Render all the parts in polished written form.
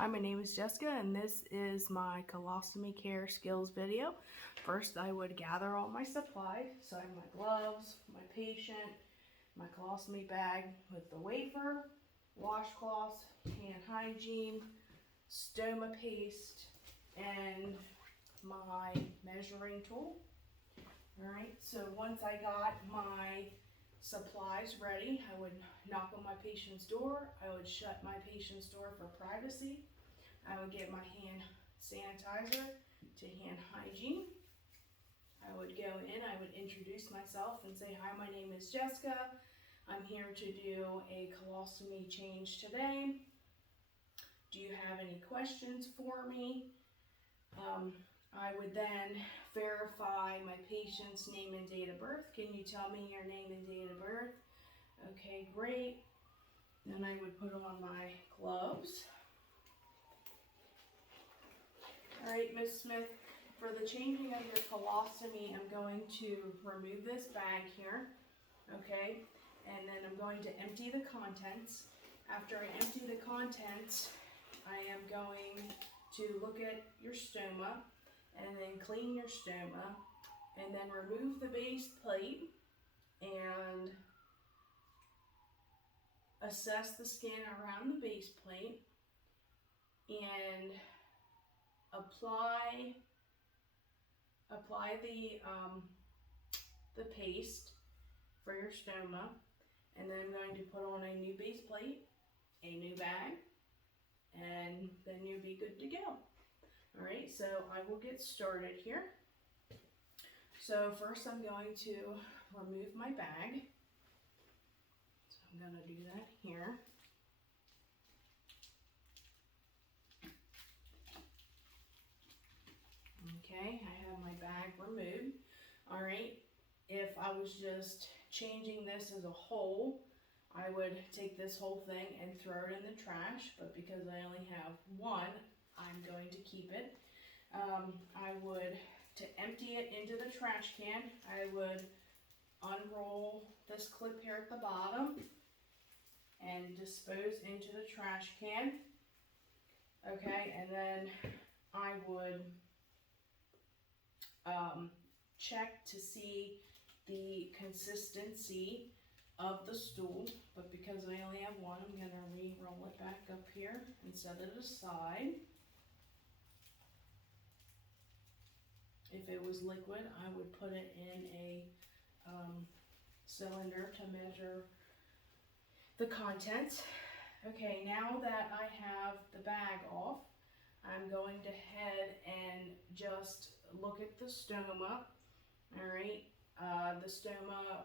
Hi, my name is Jessica and this is my colostomy care skills video. First, I would gather all my supplies. So I have my gloves, my patient, my colostomy bag with the wafer, washcloths, hand hygiene, stoma paste, and my measuring tool. Alright, so once I got my supplies ready, I would knock on my patient's door. I would shut my patient's door for privacy. I would get my hand sanitizer to hand hygiene. I would go in, I would introduce myself and say, hi, my name is Jessica. I'm here to do a colostomy change today. Do you have any questions for me? I would then verify my patient's name and date of birth. Can you tell me your name and date of birth? Okay, great. Then I would put on my gloves. All right, Ms. Smith, for the changing of your colostomy, I'm going to remove this bag here, okay? And then I'm going to empty the contents. After I empty the contents, I am going to look at your stoma and then clean your stoma and then remove the base plate and assess the skin around the base plate and apply the paste for your stoma, and then I'm going to put on a new base plate, a new bag, and then you'll be good to go. All right, so I will get started here. So first I'm going to remove my bag. So I'm going to do that here. Okay, I have my bag removed. All right, if I was just changing this as a whole, I would take this whole thing and throw it in the trash, but because I only have one, I'm going to keep it. I would, to empty it into the trash can, I would unroll this clip here at the bottom and dispose into the trash can. Okay, and then I would check to see the consistency of the stool, but because I only have one, I'm going to re-roll it back up here and set it aside. If it was liquid, I would put it in a cylinder to measure the contents. Okay, now that I have the bag off, I'm going to head and just look at the stoma. All right, the stoma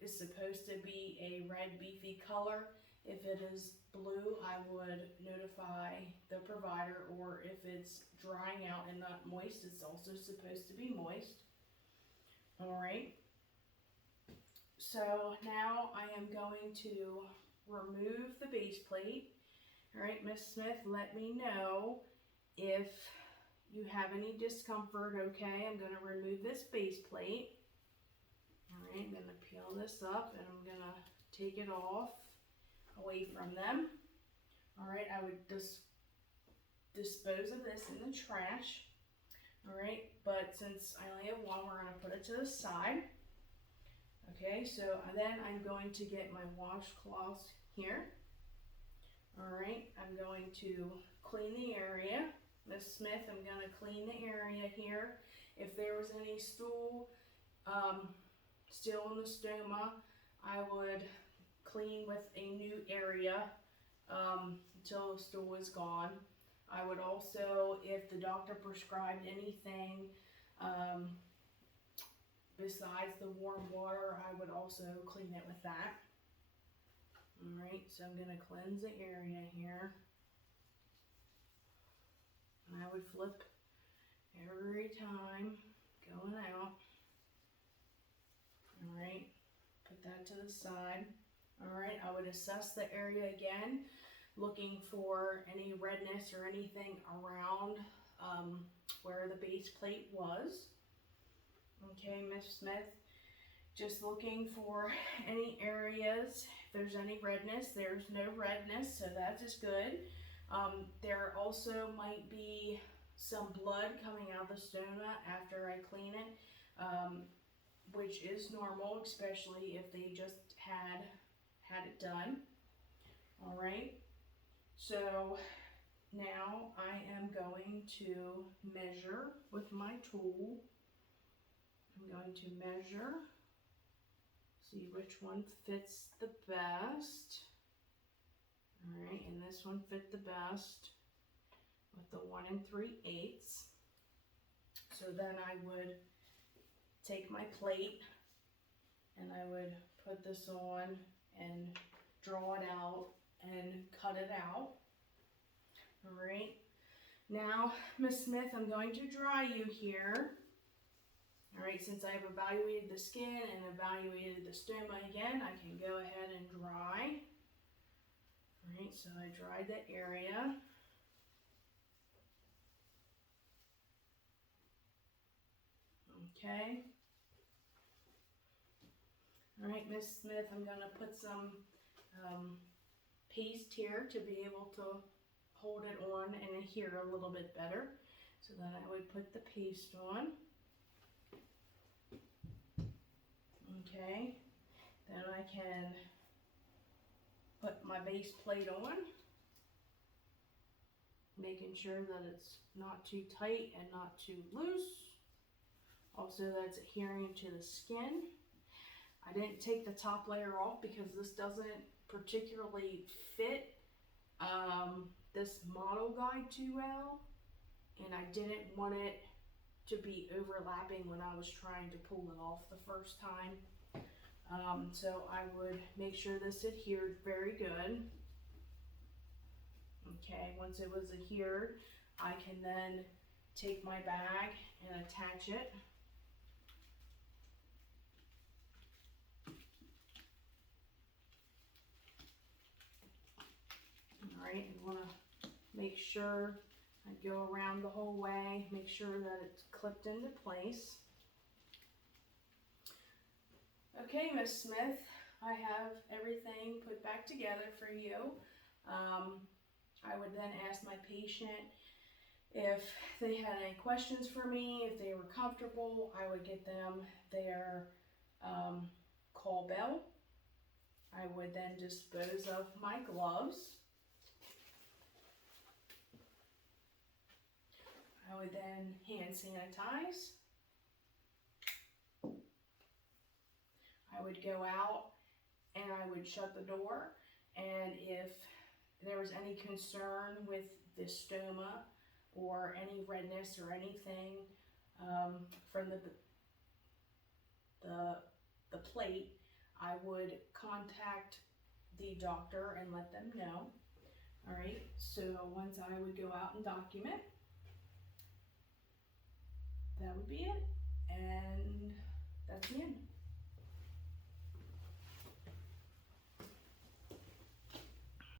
is supposed to be a red beefy color. If it is blue, I would notify the provider, or if it's drying out and not moist, it's also supposed to be moist. All right, so now I am going to remove the base plate. All right, Miss Smith, let me know if you have any discomfort. Okay, I'm going to remove this base plate. All right, I'm going to peel this up and I'm going to take it off away from them. All right, I would dispose of this in the trash. All right, but since I only have one, we're going to put it to the side. Okay, so then I'm going to get my washcloths here. All right, I'm going to clean the area. Miss Smith, I'm going to clean the area here. If there was any stool still in the stoma, I would clean with a new area until the stool is gone. I would also, if the doctor prescribed anything besides the warm water, I would also clean it with that. Alright, so I'm going to cleanse the area here. And I would flip every time going out. Alright, put that to the side. Alright, I would assess the area again, looking for any redness or anything around where the base plate was. Okay, Miss Smith, just looking for any areas. If there's any redness, there's no redness, so that is good. There also might be some blood coming out of the stoma after I clean it, which is normal, especially if they just had it done. All right, so now I am going to measure with my tool. I'm going to measure, see which one fits the best. All right, and this one fit the best with the 1 3/8. So then I would take my plate and I would put this on and draw it out and cut it out. All right, now Miss Smith, I'm going to dry you here. All right, since I've evaluated the skin and evaluated the stoma again, I can go ahead and dry. All right, so I dried that area. Okay. All right, Miss Smith, I'm going to put some paste here to be able to hold it on and adhere a little bit better. So then I would put the paste on. Okay, then I can put my base plate on, making sure that it's not too tight and not too loose. Also, that's adhering to the skin. I didn't take the top layer off because this doesn't particularly fit this model guide too well, and I didn't want it to be overlapping when I was trying to pull it off the first time. So I would make sure this adhered very good. Okay, once it was adhered, I can then take my bag and attach it. All right, you want to make sure I go around the whole way, make sure that it's clipped into place. Okay, Miss Smith, I have everything put back together for you. I would then ask my patient if they had any questions for me, if they were comfortable. I would get them their call bell. I would then dispose of my gloves. I would then hand sanitize. I would go out and I would shut the door, and if there was any concern with the stoma or any redness or anything from the plate, I would contact the doctor and let them know. All right, so once I would go out and document, that would be it, and that's the end.